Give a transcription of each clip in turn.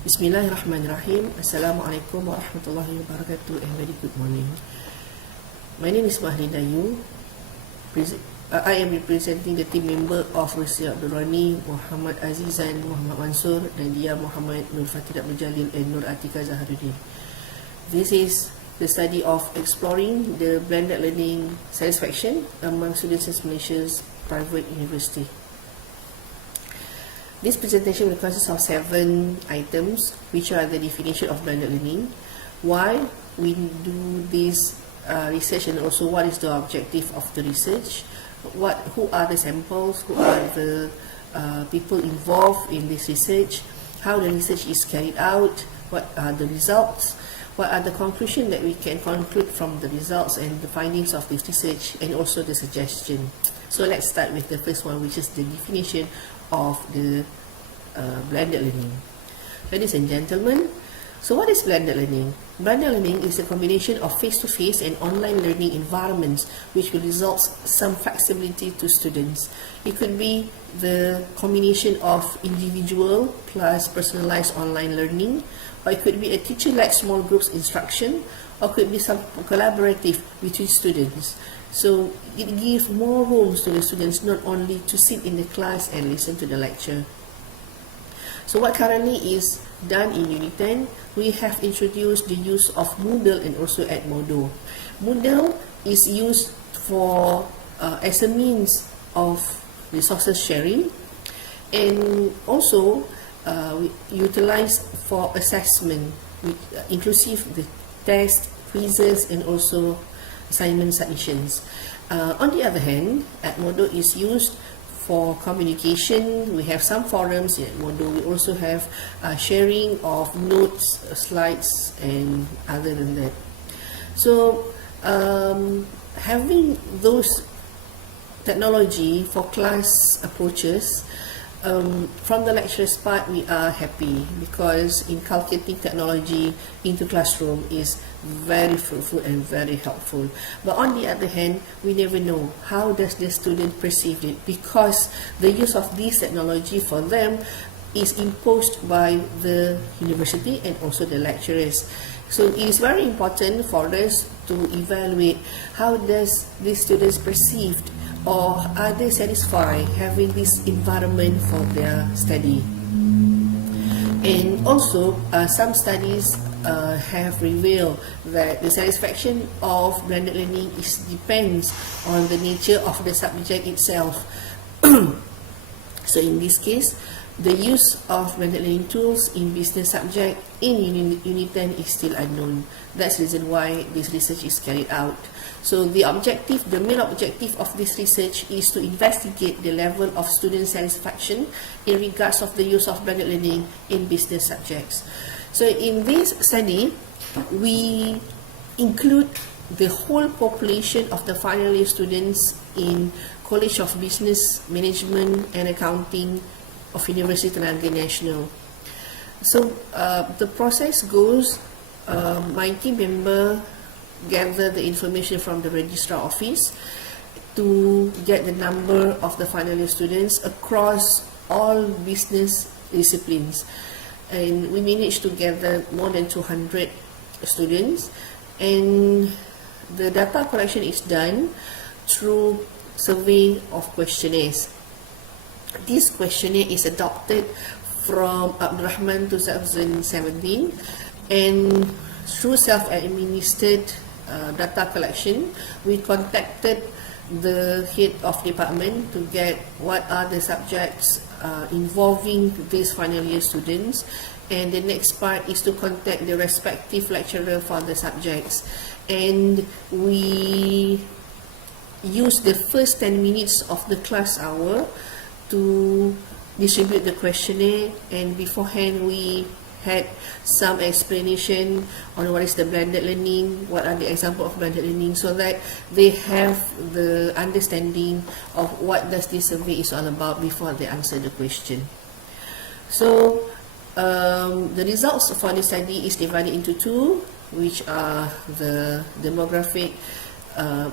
Bismillahirrahmanirrahim. Assalamualaikum warahmatullahi wabarakatuh and very good morning. My name is Mahlindayu. I am representing the team member of Rusi Abdul Rani, Muhammad Azizan, Muhammad Mansur, dan Dia Muhammad, Nur Fatid Abdul Jalil and Nur Atika Zaharuddin. This is the study of exploring the blended learning satisfaction among students in Malaysia's private university. This presentation will consist of 7 items, which are the definition of blended learning, why we do this research, and also what is the objective of the research, who are the samples, who are the people involved in this research, how the research is carried out, what are the results, what are the conclusions that we can conclude from the results and the findings of this research, and also the suggestion. So let's start with the first one, which is the definition of the blended learning. Ladies and gentlemen, so what is blended learning? Blended learning is a combination of face-to-face and online learning environments which will result some flexibility to students. It could be the combination of individual plus personalized online learning, or it could be a teacher-led small groups instruction, or could be some collaborative between students. So it gives more rooms to the students not only to sit in the class and listen to the lecture. So what currently is done in Unit 10, we have introduced the use of Moodle and also Edmodo. Moodle is used for as a means of resources sharing, and also utilized for assessment, inclusive the test, quizzes, and also assignment submissions. On the other hand, Edmodo is used for communication. We have some forums in Edmodo. We also have sharing of notes, slides, and other than that. So having those technology for class approaches, from the lecturer's part, we are happy because inculcating technology into classroom is very fruitful and very helpful. But on the other hand, we never know how does the student perceive it, because the use of this technology for them is imposed by the university and also the lecturers. So it is very important for us to evaluate how does these students perceived, or are they satisfied having this environment for their study. And also some studies have revealed that the satisfaction of blended learning depends on the nature of the subject itself. So in this case, the use of blended learning tools in business subject in Unit 10 is still unknown. That's the reason why this research is carried out. So the main objective of this research is to investigate the level of student satisfaction in regards of the use of blended learning in business subjects. So in this study, we include the whole population of the final year students in College of Business Management and Accounting of University Tenaga Nasional. So the process goes, my team member gather the information from the registrar office to get the number of the final year students across all business disciplines, and we managed to gather more than 200 students, and the data collection is done through survey of questionnaires. This questionnaire is adopted from Abdul Rahman 2017, and through self-administered data collection, we contacted the head of department to get what are the subjects involving these final year students, and the next part is to contact the respective lecturer for the subjects, and we use the first 10 minutes of the class hour to distribute the questionnaire, and beforehand we had some explanation on what is the blended learning, what are the example of blended learning, so that they have the understanding of what does this survey is all about before they answer the question. So the results for this study is divided into 2, which are the demographic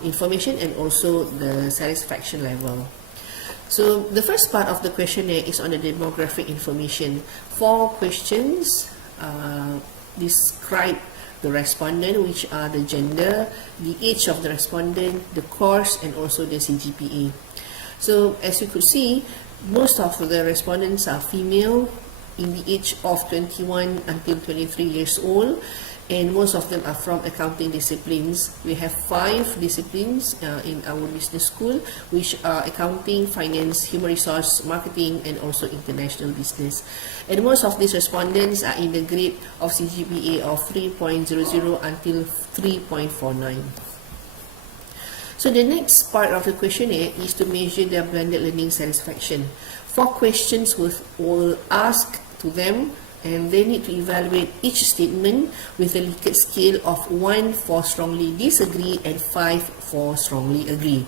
information and also the satisfaction level. So the first part of the questionnaire is on the demographic information. 4 questions describe the respondent, which are the gender, the age of the respondent, the course, and also the CGPA. So as you could see, most of the respondents are female in the age of 21 until 23 years old, and most of them are from accounting disciplines. We have 5 disciplines in our business school, which are accounting, finance, human resource, marketing, and also international business. And most of these respondents are in the grade of CGPA of 3.00 until 3.49. So the next part of the questionnaire is to measure their blended learning satisfaction. 4 questions will ask to them, and they need to evaluate each statement with a Likert scale of 1 for strongly disagree and 5 for strongly agree.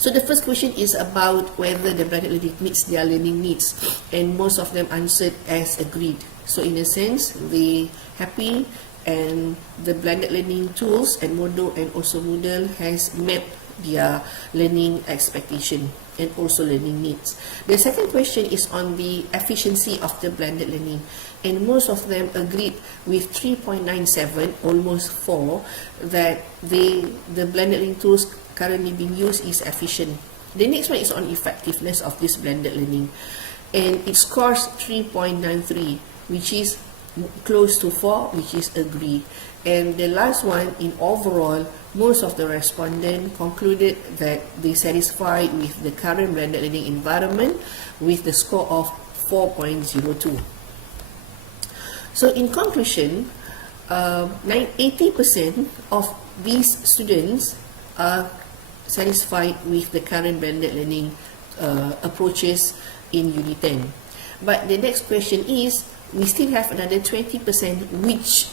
So the first question is about whether the blended learning meets their learning needs, and most of them answered as agreed. So in a sense, they happy, and the blended learning tools and Moodle and also Moodle has met their learning expectation and also learning needs. The second question is on the efficiency of the blended learning, and most of them agreed with 3.97, almost 4, that the blended learning tools currently being used is efficient. The next one is on effectiveness of this blended learning, and it scores 3.93, which is close to 4, which is agree. And the last one, in overall, most of the respondents concluded that they satisfy with the current blended learning environment with the score of 4.02. So in conclusion, 80% of these students are satisfied with the current blended learning approaches in Unit 10. But the next question is, we still have another 20% which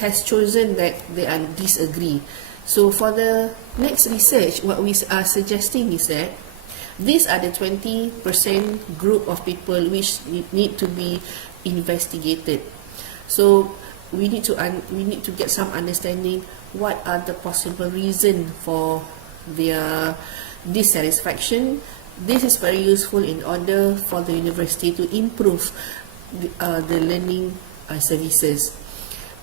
has chosen that they are disagree. So for the next research, what we are suggesting is that these are the 20% group of people which need to be investigated. So we need to get some understanding what are the possible reasons for their dissatisfaction. This is very useful in order for the university to improve the learning services.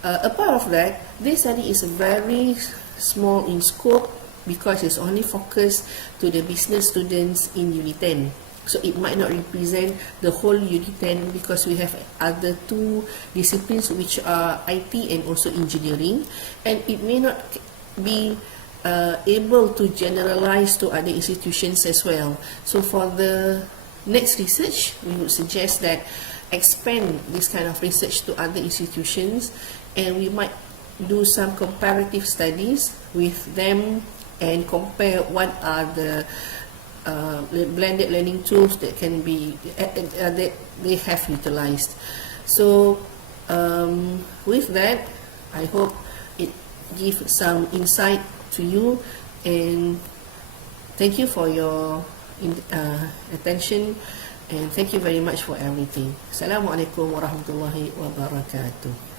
Apart of that, this study is very small in scope because it's only focused to the business students in Unit 10. So it might not represent the whole Unit 10 because we have other 2 disciplines which are IT and also engineering, and it may not be able to generalize to other institutions as well. So for the next research, we would suggest that expand this kind of research to other institutions, and we might do some comparative studies with them and compare what are the blended learning tools that can be that they have utilized. So with that, I hope it gives some insight to you, and thank you for your attention, and thank you very much for everything. Assalamualaikum warahmatullahi wabarakatuh.